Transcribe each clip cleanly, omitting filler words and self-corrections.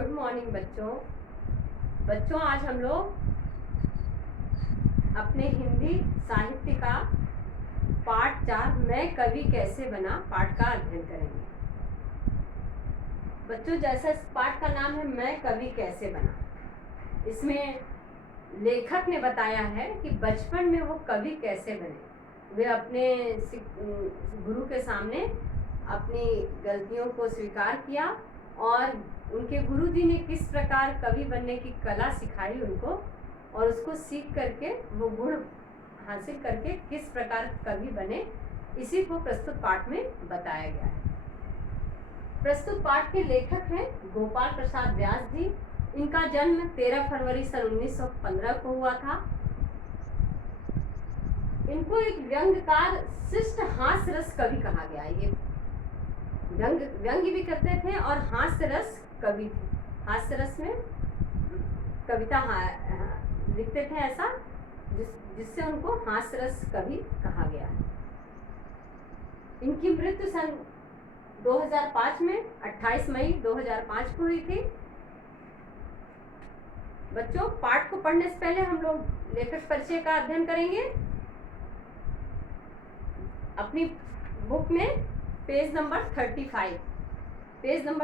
Good morning बच्चों। आज हम लोग अपने हिंदी साहित्य का पाठ 4 मैं कवि कैसे बना पाठ का अध्ययन करेंगे। बच्चों, जैसा इस पाठ का नाम है मैं कवि कैसे बना, इसमें लेखक ने बताया है कि बचपन में वो कवि कैसे बने। वे अपने गुरु के सामने अपनी गलतियों को स्वीकार किया और उनके गुरुजी ने किस प्रकार कवि बनने की कला सिखाई उनको, और उसको सीख करके वो गुण हासिल करके किस प्रकार कवि बने, इसी को प्रस्तुत पाठ में बताया गया है। प्रस्तुत पाठ के लेखक हैं गोपाल प्रसाद व्यास जी। इनका जन्म 13 फरवरी सन 1915 को हुआ था। इनको एक व्यंग्यकार शिष्ट हास्य रस कवि कहा गया है। ये व्यंग्य भी करते थे और हास्य रस कवि थे। हास्य रस में कविता लिखते थे, ऐसा जिससे उनको हास्य रस कवि कहा गया है। इनकी मृत्यु सन 2005 में 28 मई 2005 को हुई थी। बच्चों, पाठ को पढ़ने से पहले हम लोग लेखक परिचय का अध्ययन करेंगे। अपनी बुक में पेज नंबर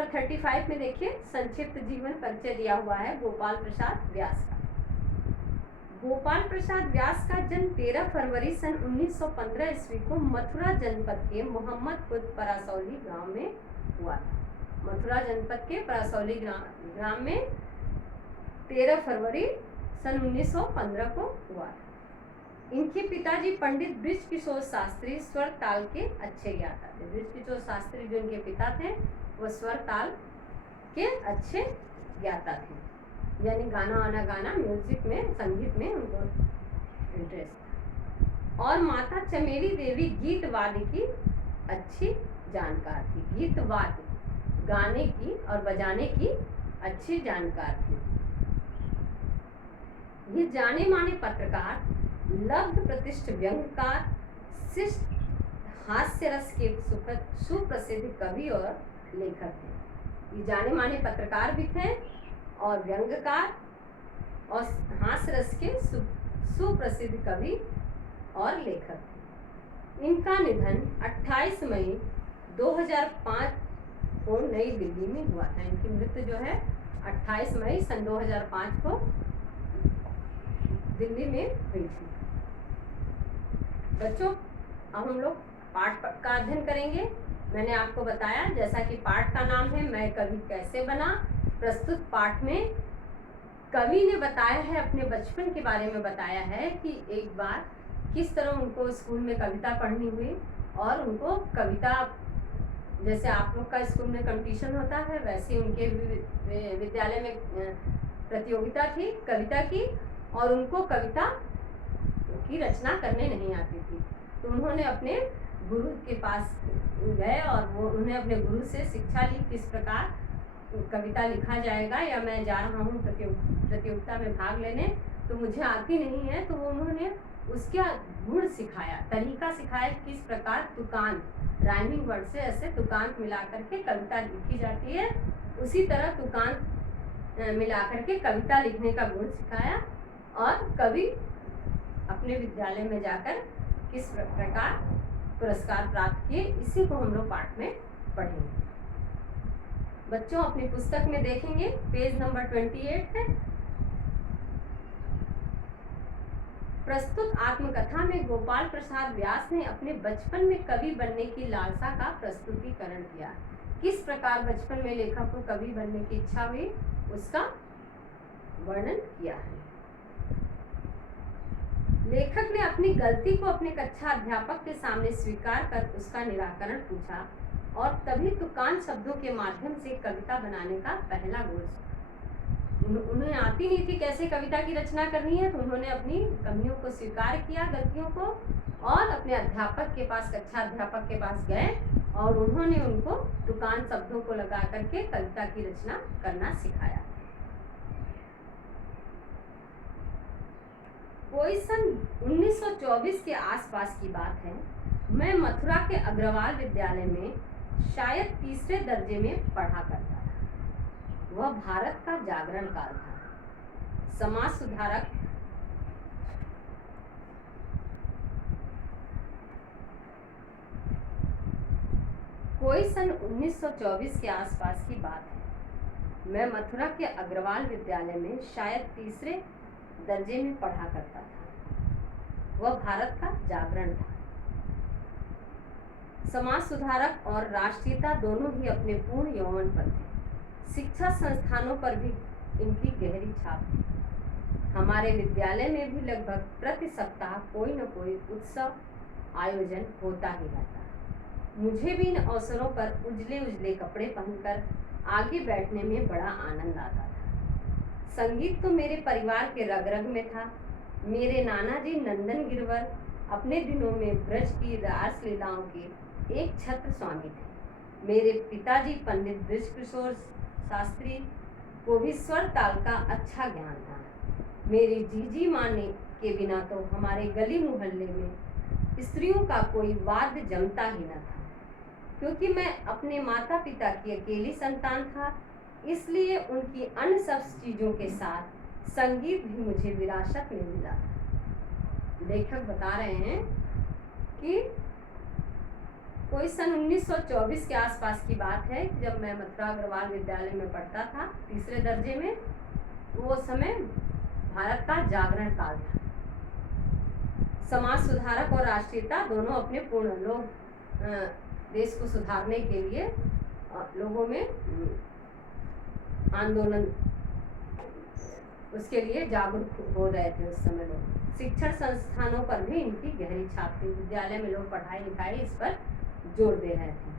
35 में देखिए, संक्षिप्त जीवन परिचय दिया हुआ है गोपाल प्रसाद व्यास का। गोपाल प्रसाद व्यास का जन्म 13 फरवरी सन 1915 ईस्वी को मथुरा जनपद के मोहम्मदपुर परासौली गांव में हुआ था। मथुरा जनपद के परासौली ग्राम में 13 फरवरी सन 1915 को हुआ था। इनके पिताजी पंडित बृज किशोर शास्त्री स्वर ताल के अच्छे ज्ञाता थे। बृज किशोर शास्त्री जो इनके पिता थे वो स्वर ताल के अच्छे ज्ञाता थे, यानी गाना म्यूजिक में, संगीत में उनको इंटरेस्ट था। और माता चमेली देवी गीत वाद्य की अच्छी जानकार थी। गीत वाद्य, गाने की और बजाने की अच्छी जानकार थी। ये जाने माने पत्रकार, लब्ध प्रतिष्ठ व्यंग्यकार, शिष्ट हास्य रस के सुप्रसिद्ध कवि और लेखक थे। ये जाने माने पत्रकार भी थे और व्यंग्यकार और हास्य रस के सुप्रसिद्ध कवि और लेखक थे। इनका निधन 28 मई 2005 को नई दिल्ली में हुआ था। इनकी मृत्यु जो है 28 मई सन 2005 को दिल्ली में हुई थी। बच्चों, अब हम लोग पाठ का अध्ययन करेंगे। मैंने आपको बताया, जैसा कि पाठ का नाम है मैं कवि कैसे बना। प्रस्तुत पाठ में कवि ने बताया है, अपने बचपन के बारे में बताया है कि एक बार किस तरह उनको स्कूल में कविता पढ़नी हुई और उनको कविता, जैसे आप लोग का स्कूल में कंपटीशन होता है वैसे उनके विद्यालय में प्रतियोगिता थी कविता की, और उनको कविता की रचना करने नहीं आती थी। तो उन्होंने अपने गुरु के पास गए और वो उन्हें अपने गुरु से शिक्षा ली किस प्रकार कविता लिखा जाएगा, या मैं जा रहा हूँ प्रतियोगिता में भाग लेने, तो मुझे आती नहीं है। तो वो उन्होंने उसका गुण सिखाया, तरीका सिखाया किस प्रकार तुकांत, राइमिंग वर्ड से ऐसे तुकांत मिला करके कविता लिखी जाती है, उसी तरह तुकांत मिला करके कविता लिखने का गुण सिखाया। और कवि अपने विद्यालय में जाकर किस प्रकार पुरस्कार प्राप्त किए, इसी को हम लोग पाठ में पढ़ेंगे। बच्चों, अपनी पुस्तक में देखेंगे पेज नंबर 28 है। प्रस्तुत आत्मकथा में गोपाल प्रसाद व्यास ने अपने बचपन में कवि बनने की लालसा का प्रस्तुतिकरण किया। किस प्रकार बचपन में लेखक को कवि बनने की इच्छा हुई, उसका वर्णन किया है। लेखक ने अपनी गलती को अपने कक्षा अध्यापक के सामने स्वीकार कर उसका निराकरण पूछा और तभी तुकांत शब्दों के माध्यम से कविता बनाने का पहला गुण। उन्हें आती नहीं थी कैसे कविता की रचना करनी है, तो उन्होंने अपनी कमियों को स्वीकार किया, गलतियों को, और अपने अध्यापक के पास, कक्षा अध्यापक के पास गए और उन्होंने उनको तुकांत शब्दों को लगा करके कविता की रचना करना सिखाया। कोई सन 1924 के आसपास की बात है। मैं मथुरा के अग्रवाल विद्यालय में शायद तीसरे दर्जे में पढ़ा करता था। वह भारत का जागरण काल था। समाज सुधारक कोई सन 1924 के आसपास की बात है। मैं मथुरा के अग्रवाल विद्यालय में शायद तीसरे दर्जे में पढ़ा करता था। वह भारत का जागरण था। समाज सुधारक और राष्ट्रीयता दोनों ही अपने पूर्ण यौवन पर थे। शिक्षा संस्थानों पर भी इनकी गहरी छाप थी। हमारे विद्यालय में भी लगभग प्रति सप्ताह कोई न कोई उत्सव आयोजन होता ही रहता। मुझे भी इन अवसरों पर उजले उजले कपड़े पहनकर आगे बैठने में बड़ा आनंद आता था। संगीत तो मेरे परिवार के रग रग में था। मेरे नाना जी नंदन गिरवर अपने दिनों में ब्रज की रास लीलाओं के एक छत्र स्वामी थे। मेरे पिताजी पंडित बृजकिशोर शास्त्री को भी स्वर ताल का अच्छा ज्ञान था। मेरी जीजी माँ ने के बिना तो हमारे गली मोहल्ले में स्त्रियों का कोई वाद्य जमता ही न था। क्योंकि मैं अपने माता पिता की अकेली संतान था, इसलिए उनकी अन्य सब चीज़ों के साथ संगीत भी मुझे विरासत में मिला था। लेखक बता रहे हैं कि कोई सन 1924 के आसपास की बात है, जब मैं मथुरा अग्रवाल विद्यालय में पढ़ता था तीसरे दर्जे में। वो समय भारत का जागरण काल था। समाज सुधारक और राष्ट्रीयता दोनों अपने पूर्ण लोग देश को सुधारने के लिए लोगों में आंदोलन उसके लिए जागरूक हो रहे थे उस समय लोग। शिक्षण संस्थानों पर भी इनकी गहरी छाप थी। विद्यालय में लोग पढ़ाई लिखाई इस पर जोर दे रहे थे।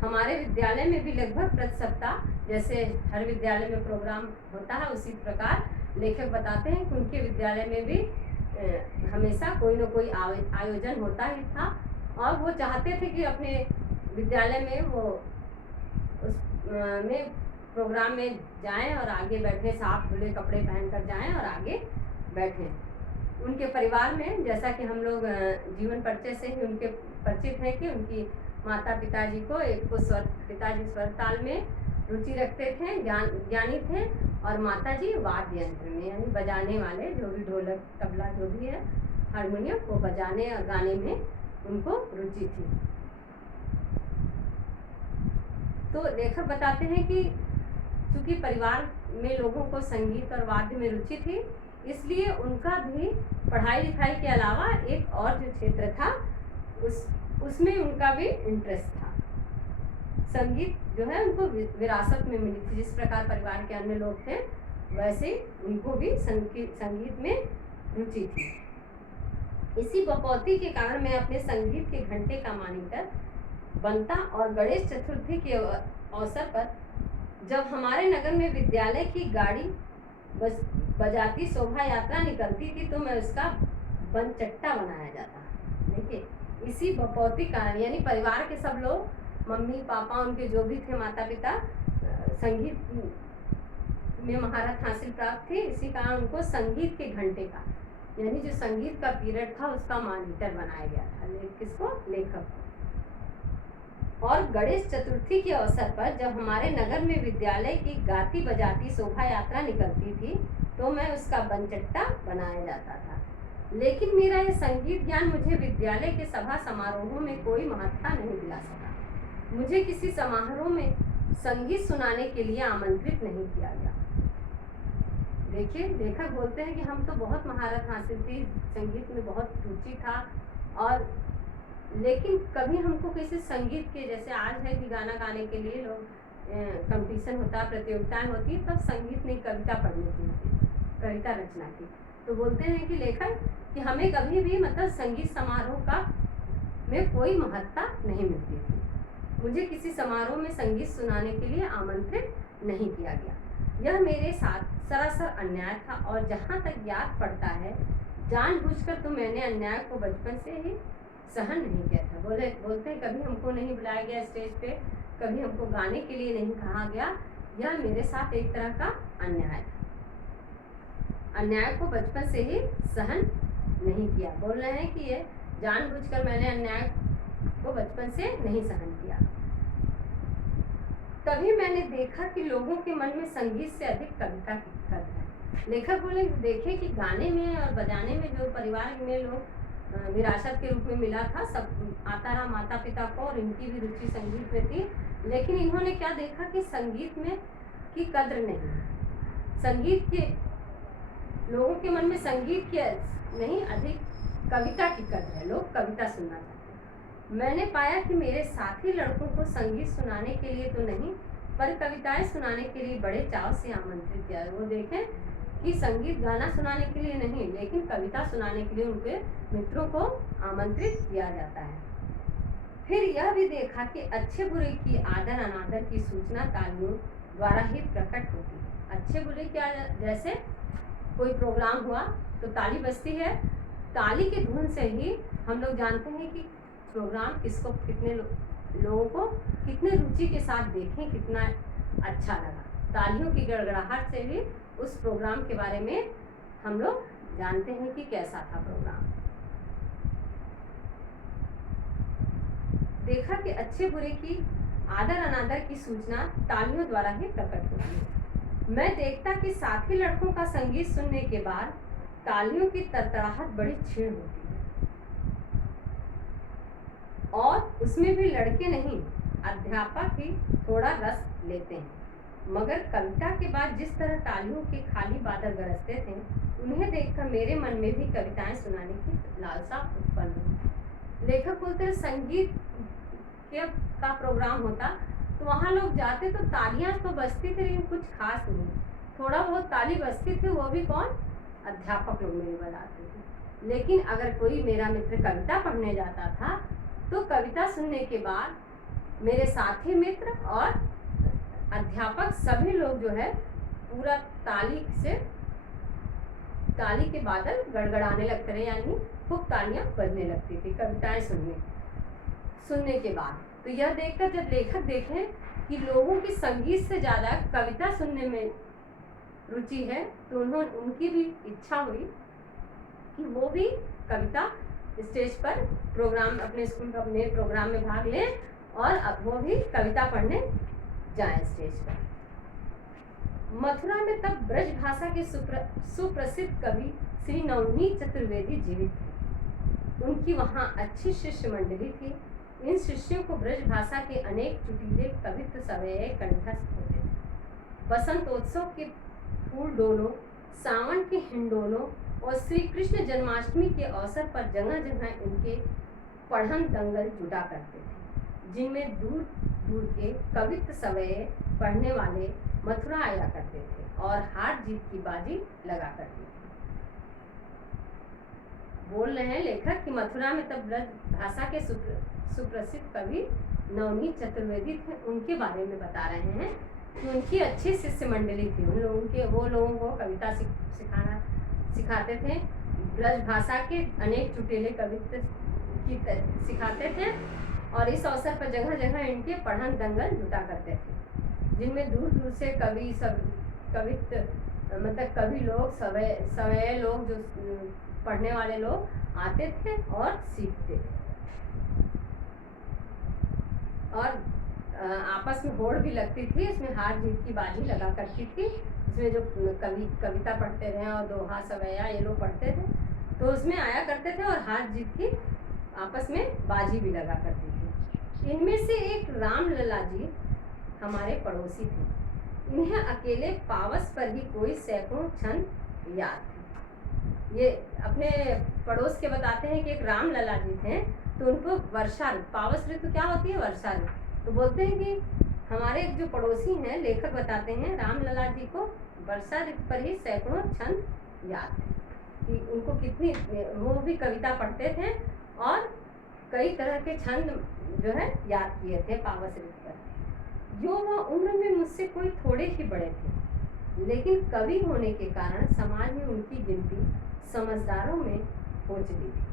हमारे विद्यालय में भी लगभग प्रति सप्ताह, जैसे हर विद्यालय में प्रोग्राम होता है, उसी प्रकार लेखक बताते हैं कि उनके विद्यालय में भी हमेशा कोई न कोई आयोजन होता ही था। और वो चाहते थे कि अपने विद्यालय में वो उस में प्रोग्राम में जाएं और आगे बैठे, साफ धुले कपड़े पहनकर जाएं और आगे बैठें। उनके परिवार में, जैसा कि हम लोग जीवन परिचय से ही उनके परिचित हैं कि उनकी माता पिताजी को पिताजी स्वर ताल में रुचि रखते थे, ज्ञानी थे, और माताजी वाद्य यंत्र में, यानी बजाने वाले, जो भी ढोलक तबला जो भी है, हारमोनियम, वो बजाने और गाने में उनको रुचि थी। तो लेखक बताते हैं कि चूंकि परिवार में लोगों को संगीत और वाद्य में रुचि थी, इसलिए उनका भी पढ़ाई लिखाई के अलावा एक और जो क्षेत्र था उसमें उनका भी इंटरेस्ट था। संगीत जो है उनको विरासत में मिली थी। जिस प्रकार परिवार के अन्य लोग थे, वैसे उनको भी संगीत में रुचि थी। इसी बपौती के कारण मैं अपने संगीत के घंटे का मॉनिटर बनता और गणेश चतुर्थी के अवसर पर जब हमारे नगर में विद्यालय की गाड़ी बजाती शोभा यात्रा निकलती थी, तो मैं उसका बनचट्टा बनाया जाता। देखिए, इसी बपौती कारण, यानी परिवार के सब लोग, मम्मी पापा उनके जो भी थे, माता पिता, संगीत में महारत हासिल प्राप्त थी, इसी कारण उनको संगीत के घंटे का, यानी जो संगीत का पीरियड था, उसका मॉनिटर बनाया गया था। किसको? लेखक को। और गणेश चतुर्थी के अवसर पर जब हमारे नगर में विद्यालय की गाती बजाती शोभा यात्रा निकलती थी, तो मैं उसका बनचट्टा बनाया जाता था। लेकिन मेरा यह संगीत ज्ञान मुझे विद्यालय के सभा समारोहों में कोई महत्ता नहीं दिला सका। मुझे किसी समारोह में संगीत सुनाने के लिए आमंत्रित नहीं किया गया। देखिए, लेखक बोलते हैं कि हम तो बहुत महारत हासिल थी, संगीत में बहुत रुचि था, और लेकिन कभी हमको किसी संगीत के, जैसे आज है कि गाना गाने के लिए लोग कंपटीशन होता है, प्रतियोगिताएं होती है, तब संगीत नहीं, कविता पढ़ने की होती, कविता रचना की। तो बोलते हैं कि लेखक कि हमें कभी भी मतलब संगीत समारोह का में कोई महत्ता नहीं मिलती थी। मुझे किसी समारोह में संगीत सुनाने के लिए आमंत्रित नहीं किया गया। यह मेरे साथ सरासर अन्याय था, और जहाँ तक याद पड़ता है, जानबूझकर तो मैंने अन्याय को बचपन से ही सहन नहीं किया था। बोलते हैं कभी हमको नहीं बुलाया गया स्टेज पे, कभी हमको गाने के लिए नहीं कहा गया। यह मेरे साथ एक तरह का अन्याय था। अन्याय को बचपन से ही सहन नहीं किया। बोल रहे हैं कि ये जानबूझकर मैंने अन्याय को बचपन से नहीं सहन किया। तभी मैंने देखा कि लोगों के मन में संगीत से अधिक कविता की कदर है। लेखक बोले देखे कि गाने में और बजाने में जो परिवार में लोग विरासत के रूप में मिला था, सब आता रहा माता पिता को, और इनकी भी रुचि संगीत में थी, लेकिन इन्होंने क्या देखा कि संगीत में की कद्र नहीं, संगीत के लोगों के मन में संगीत की नहीं, अधिक कविता की कद्र है, लोग कविता सुनना चाहते हैं। मैंने पाया कि मेरे साथी लड़कों को संगीत सुनाने के लिए तो नहीं, पर कविताएं सुनाने के लिए बड़े चाव से आमंत्रित किया। वो देखें कि संगीत गाना सुनाने के लिए नहीं, लेकिन कविता सुनाने के लिए उनके मित्रों को आमंत्रित किया जाता है। फिर यह भी देखा कि अच्छे बुरे की आदर अनादर की सूचना तालियों द्वारा ही प्रकट होती है। अच्छे बुरे क्या, जैसे कोई प्रोग्राम हुआ तो ताली बजती है, ताली की धुन से ही हम लोग जानते हैं कि प्रोग्राम किसको, कितने लोगों को कितने रुचि के साथ देखें, कितना अच्छा लगा। तालियों की गड़गड़ाहट से भी उस प्रोग्राम के बारे में हम लोग जानते हैं कि कैसा था प्रोग्राम। देखा कि अच्छे बुरे की आदर अनादर की सूचना तालियों द्वारा ही प्रकट होती है। मैं देखता कि साथी लड़कों का संगीत सुनने के बाद तालियों की तड़तड़ाहट बड़ी क्षीण होती है, और उसमें भी लड़के नहीं, अध्यापक ही थोड़ा रस लेते हैं। मगर कविता के बाद जिस तरह तालियों के खाली बादल गरजते थे, उन्हें देखकर मेरे मन में भी कविताएं सुनाने की लालसा उत्पन्न हुई। लेखक बोलते हैं संगीत का प्रोग्राम होता तो वहाँ लोग जाते तो तालियां तो बजती थी, लेकिन कुछ खास नहीं, थोड़ा बहुत ताली बजती थी, वो भी कौन, अध्यापक लोग मेरे बजाते थे। लेकिन अगर कोई मेरा मित्र कविता पढ़ने जाता था तो कविता सुनने के बाद मेरे साथी मित्र और अध्यापक सभी लोग जो है पूरा ताली के बादल गड़गड़ाने लगते रहे, यानी खूब तालियां बजने लगती थी कविताएं सुनने के बाद। तो यह देखकर जब लेखक देखें कि लोगों की संगीत से ज़्यादा कविता सुनने में रुचि है, तो उनकी भी इच्छा हुई कि वो भी कविता स्टेज पर प्रोग्राम, अपने स्कूल का अपने प्रोग्राम में भाग लें और अब वो भी कविता पढ़ने जाएं स्टेज पर। मथुरा में तब ब्रज भाषा के सुप्रसिद्ध कवि श्री नवनीत चतुर्वेदी जीवित थे। उनकी वहाँ अच्छी शिष्य मंडली थी। इन शिष्यों को ब्रज भाषा के अनेक चुटीले कवित्व सवैये कंठस्थ होते थे। बसंतोत्सव के फूल डोलों, सावन के हिंडोलों और श्री कृष्ण जन्माष्टमी के अवसर पर जगह जगह इनके पढ़न दंगल जुटा करते थे, जिनमें दूर दूर के कवित्व सवैये पढ़ने वाले मथुरा आया करते थे और हार जीत की बाजी लगा करते थे। बोल रहे हैं लेखक कि मथुरा में तब ब्रज भाषा के सुप्रसिद्ध कवि नवनीत चतुर्वेदी थे, उनके बारे में बता रहे हैं कि उनकी अच्छी शिष्य मंडली थी। उन लोगों के, वो लोगों को कविता सिखाते थे, ब्रज भाषा के अनेक चुटेले कवित्व की सिखाते थे, और इस अवसर पर जगह जगह इनके पढ़न दंगल जुटा करते थे, जिनमें दूर दूर से कवि लोग, सवैये लोग, जो पढ़ने वाले लोग आते थे और सीखते थे, और आपस में होड़ भी लगती थी, इसमें हार जीत की बाजी लगा करती थी। इसमें जो कविता पढ़ते रहे और दोहा सवैया ये लोग पढ़ते थे, तो उसमें आया करते थे और हार जीत की आपस में बाजी भी लगा करती थी। इनमें से एक राम लला जी हमारे पड़ोसी थे। इन्हें अकेले पावस पर ही कोई सैकड़ों छंद याद थे। ये अपने पड़ोस के बताते हैं कि एक राम लला जी थे, तो उनको वर्षा ऋतु, पावस ऋतु क्या होती है, वर्षा ऋतु, तो बोलते हैं कि हमारे जो पड़ोसी हैं, लेखक बताते हैं, राम लला जी को वर्षा ऋतु पर ही सैकड़ों छंद याद थे, कि उनको कितनी, वो भी कविता पढ़ते थे और कई तरह के छंद जो है याद किए थे पावस ऋतु पर। जो वह उम्र में मुझसे कोई थोड़े ही बड़े थे, लेकिन कवि होने के कारण समाज में उनकी गिनती समझदारों में हो चली थी।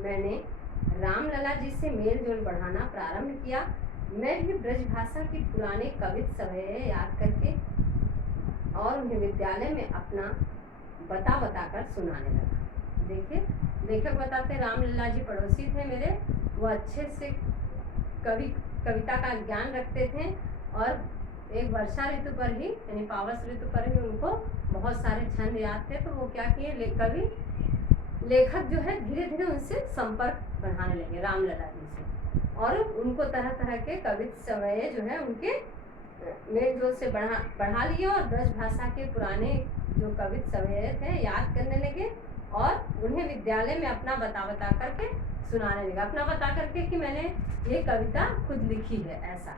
मैंने रामलला जी से मेल जोल बढ़ाना प्रारंभ किया। मैं भी ब्रज भाषा की पुराने कवित्व सवैये याद करके और उन्हें विद्यालय में अपना बता कर सुनाने लगा। देखिए लेखक बताते, रामलला जी पड़ोसी थे मेरे, वो अच्छे से कविता का ज्ञान रखते थे और एक वर्षा ऋतु पर ही यानी पावस ऋतु पर ही उनको बहुत सारे छंद याद थे। तो वो क्या किए, लेखक जो है धीरे धीरे उनसे संपर्क बढ़ाने लगे रामलला जी से, और उनको तरह तरह के कवित सवये जो है उनके मेल जोल से बढ़ा लिए और ब्रज भाषा के पुराने जो कवित सवये थे याद करने लगे और उन्हें विद्यालय में अपना बता करके सुनाने लगा। अपना बता करके कि मैंने ये कविता खुद लिखी है, ऐसा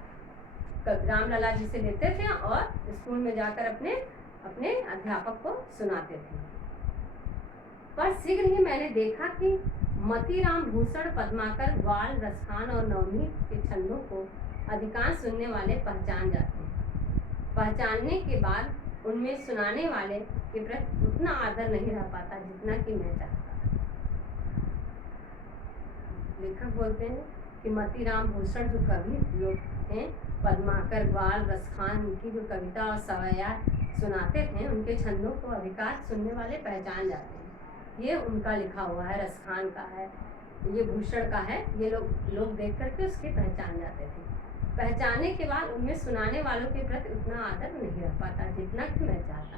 रामलला जी से लेते थे और स्कूल में जाकर अपने अध्यापक को सुनाते थे। पर शीघ्र ही मैंने देखा कि मतीराम भूषण, पद्माकर, ग्वाल, रसखान और नवनीत के छंदों को अधिकांश सुनने वाले पहचान जाते हैं। पहचानने के बाद उनमें सुनाने वाले के प्रति उतना आदर नहीं रह पाता जितना कि मैं चाहता। लेखक बोलते हैं कि मतीराम भूषण जो कवि लोग हैं, पद्माकर, ग्वाल, रसखान की जो कविता और सवैया सुनाते थे उनके छंदों को अधिकांश सुनने वाले पहचान जाते हैं। ये उनका लिखा हुआ है, रसखान का है, ये भूषण का है, ये लोग देख करके उसकी पहचान जाते थे। पहचानने के बाद उनमें सुनाने वालों के प्रति उतना आदर नहीं रह पाता जितना कि मैं चाहता।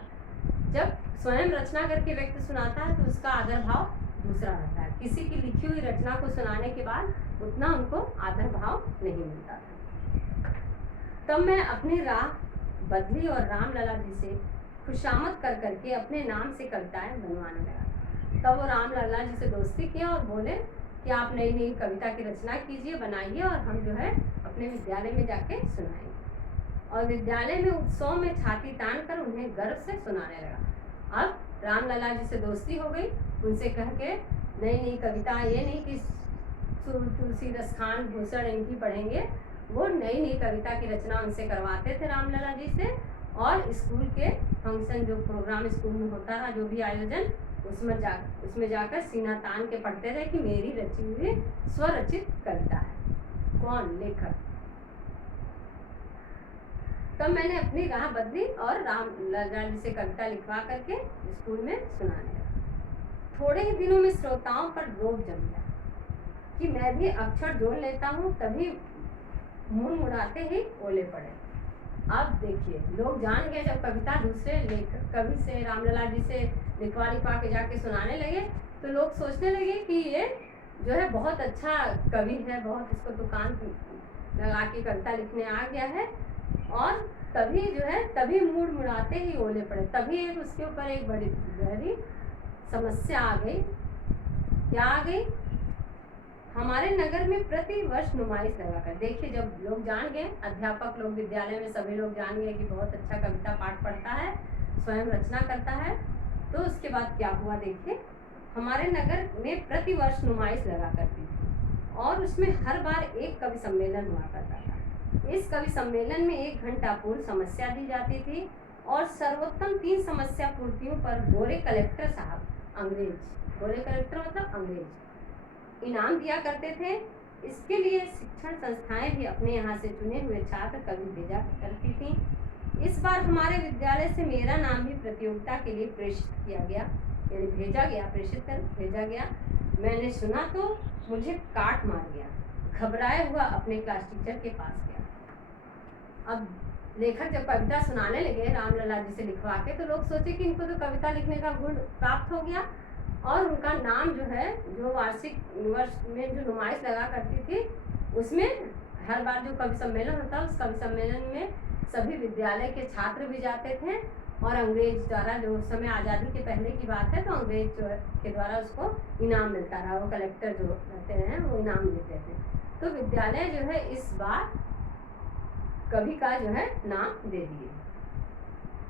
जब स्वयं रचना करके व्यक्ति सुनाता है तो उसका आदर भाव दूसरा रहता है। किसी की लिखी हुई रचना को सुनाने के बाद उतना उनको आदर भाव नहीं मिलता था। तब मैं अपनी राह बदली और रामलला जी से खुशामद कर करके अपने नाम से कविताएं बनवाने लगा। तब वो रामलला जी से दोस्ती किया और बोले कि आप नई नई कविता की रचना कीजिए, बनाइए और हम जो है अपने विद्यालय में जाके सुनाएंगे। और विद्यालय में उत्सव में छाती तान कर उन्हें गर्व से सुनाने लगा। अब रामलला जी से दोस्ती हो गई, उनसे कह के नई नई कविता, ये नहीं कि तुलसी, रसखान, भूषण इनकी पढ़ेंगे, वो नई नई कविता की रचना उनसे करवाते थे रामलला जी से। और स्कूल के फंक्शन, जो प्रोग्राम स्कूल में होता रहा, जो भी आयोजन, उसमें जाकर सीना तान के पढ़ते थे कि मेरी रची हुई स्वरचित कविता है। कौन? लेखक। तब मैंने अपनी राह बदली और रामलला जी से कविता लिखवा करके स्कूल में सुनाने लगा। थोड़े ही दिनों में श्रोताओं पर रोब जम गया कि मैं भी अक्षर जोड़ लेता हूँ, तभी मुंह मुड़ाते ही ओले पड़े। अब देखिए, लोग जान गए जब कविता दूसरे कवि से, रामलला जी से लिखवा के जाके सुनाने लगे तो लोग सोचने लगे कि ये जो है बहुत अच्छा कवि है, बहुत इसको दुकान लगा के कविता लिखने आ गया है। और तभी मुड़ मुड़ाते ही ओले पड़े। तभी उसके ऊपर एक बड़ी गहरी समस्या आ गई। क्या आ गई? हमारे नगर में प्रति वर्ष नुमाइश लगाकर, देखिए जब लोग जान गए, अध्यापक लोग, विद्यालय में सभी लोग जान गए कि बहुत अच्छा कविता पाठ पढ़ता है, स्वयं रचना करता है, तो उसके बाद क्या हुआ देखिए। हमारे नगर में प्रति वर्ष नुमाइश लगा करती थी और उसमें हर बार एक कवि सम्मेलन हुआ करता था। इस कवि सम्मेलन में 1 घंटा पूर्व समस्या दी जाती थी और सर्वोत्तम 3 समस्या पूर्तियों पर गोरे कलेक्टर साहब, अंग्रेज, गोरे कलेक्टर मतलब अंग्रेज, इनाम दिया करते थे। इसके लिए शिक्षण संस्थाएं भी अपने यहाँ से चुने हुए छात्र कवि भेजा करती थी। इस बार हमारे विद्यालय से मेरा नाम भी प्रतियोगिता के लिए प्रेषित किया गया, यानी भेजा गया। मैंने सुना तो मुझे काट मार गया। घबराया हुआ अपने क्लास टीचर के पास गया। अब लेखक जब कविता सुनाने लगे रामलला जी से लिखवा के, तो लोग सोचे कि इनको तो कविता लिखने का गुण प्राप्त हो गया और उनका नाम जो है, जो वार्षिक वर्ष में जो नुमाइश लगा करती थी, उसमें हर बार जो कवि सम्मेलन होता, उस कवि सम्मेलन में सभी विद्यालय के छात्र भी जाते थे और अंग्रेज द्वारा, जो उस समय आज़ादी के पहले की बात है, तो अंग्रेज के द्वारा उसको इनाम मिलता रहा। वो कलेक्टर जो रहते हैं वो इनाम देते थे। तो विद्यालय जो है इस बार कवि का जो है नाम दे दिए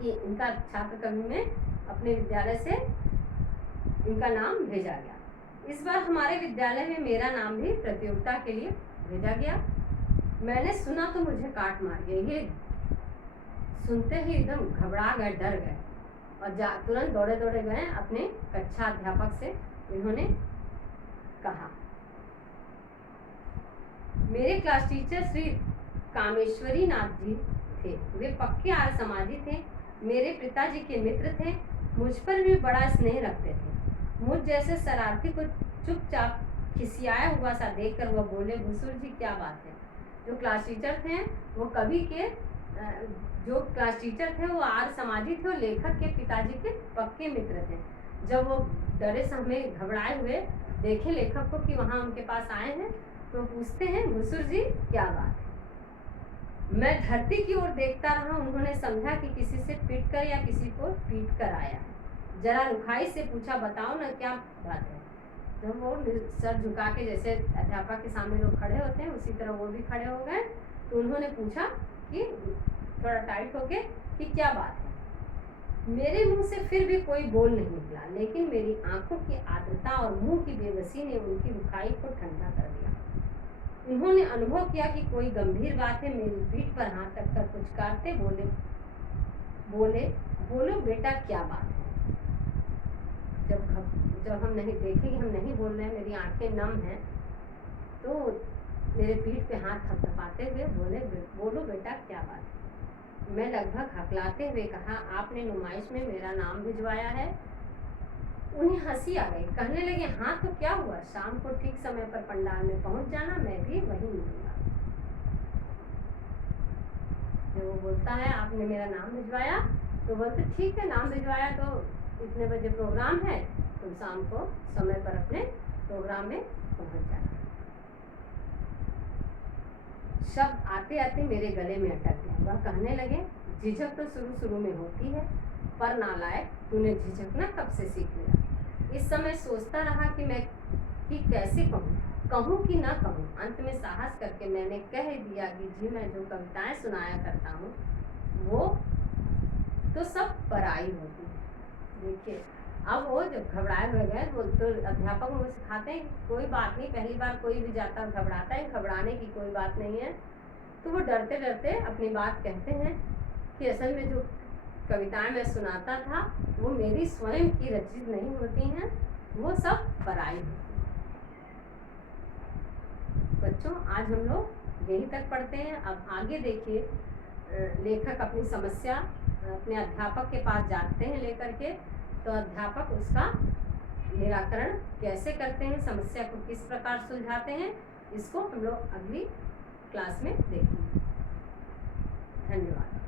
कि इनका छात्र कवि में अपने विद्यालय से इनका नाम भेजा गया। इस बार हमारे विद्यालय में मेरा नाम भी प्रतियोगिता के लिए भेजा गया। मैंने सुना तो मुझे काट मार गया। ये सुनते ही एकदम घबरा गए, डर गए और तुरंत दौड़े गए अपने कक्षा अध्यापक से। इन्होंने कहा, मेरे क्लास टीचर श्री कामेश्वरी नाथ जी थे। वे पक्के आर्य समाजी थे, मेरे पिताजी के मित्र थे, मुझ पर भी बड़ा स्नेह रखते थे। मुझ जैसे शरारती को चुपचाप खिसियाया हुआ सा देखकर वह बोले, भुसुर जी क्या बात है, जो क्लास टीचर थे वो कवि के जो क्लास टीचर थे वो आर्य समाजी थे और लेखक के पिताजी के पक्के मित्र थे। जब वो डरे समय घबराए हुए देखे लेखक को कि वहाँ उनके पास आए हैं, तो पूछते हैं, घुसुर जी क्या बात है? मैं धरती की ओर देखता रहा। उन्होंने समझा कि किसी से पीट कर या किसी को पीट कर आया है। जरा रुखाई से पूछा, बताओ ना क्या बात है? जब वो सर झुका के, जैसे अध्यापक के सामने लोग खड़े होते हैं उसी तरह वो भी खड़े हो गए। तो उन्होंने पूछा कि थोड़ा टाइट होके कि क्या बात है? मेरे मुंह से फिर भी कोई बोल नहीं निकला, लेकिन मेरी आंखों की आर्द्रता और मुंह की बेबसी ने उनकी रुखाई को ठंडा कर दिया। उन्होंने अनुभव किया कि कोई गंभीर बात है। मेरी पीठ पर हाथ रखकर पुचकारते बोले, बोलो बेटा क्या बात है? जब हम नहीं देखे कि हम नहीं बोल रहे हैं, मेरी आंखें नम हैं, तो मेरे पीठ पे हाथ थपथपाते हुए बोले, बोलो बेटा क्या बात है? मैं लगभग हकलाते हुए कहा, आपने नुमाइश में मेरा नाम भिजवाया है। उन्हें हंसी आ गई। कहने लगे, हाँ तो क्या हुआ? शाम को ठीक समय पर पंडाल में पहुंच जाना, मैं भी वहीं मिलूंगा। जब वो बोलता है आपने मेरा नाम भिजवाया, तो बोलते ठीक है, नाम भिजवाया तो इतने बजे प्रोग्राम है, तुम शाम को समय पर अपने प्रोग्राम में पहुंच जाना। शब्द आते आते मेरे गले में अटक गया। वह कहने लगे, झिझक तो शुरू में होती है, पर नालायक तूने झिझकना कब से सीख लिया? इस समय सोचता रहा कि कैसे कहूँ कि ना कहूँ। अंत में साहस करके मैंने कह दिया कि जी, मैं जो कविताएं सुनाया करता हूँ वो तो सब पराई होती है। देखिए, अब वो जब घबराए हुए गए, वो तो अध्यापक मुझे सिखाते हैं कोई बात नहीं, पहली बार कोई भी जाता घबराता है, घबराने की कोई बात नहीं है। तो वो डरते डरते अपनी बात कहते हैं कि असल में जो कविताएं मैं सुनाता था वो मेरी स्वयं की रचित नहीं होती हैं, वो सब पराई होती हैं। बच्चों, आज हम लोग यहीं तक पढ़ते हैं। अब आगे देखिए, लेखक अपनी समस्या अपने अध्यापक के पास जाते हैं लेकर के, तो अध्यापक उसका निराकरण कैसे करते हैं, समस्या को किस प्रकार सुलझाते हैं, इसको हम लोग अगली क्लास में देखेंगे। धन्यवाद।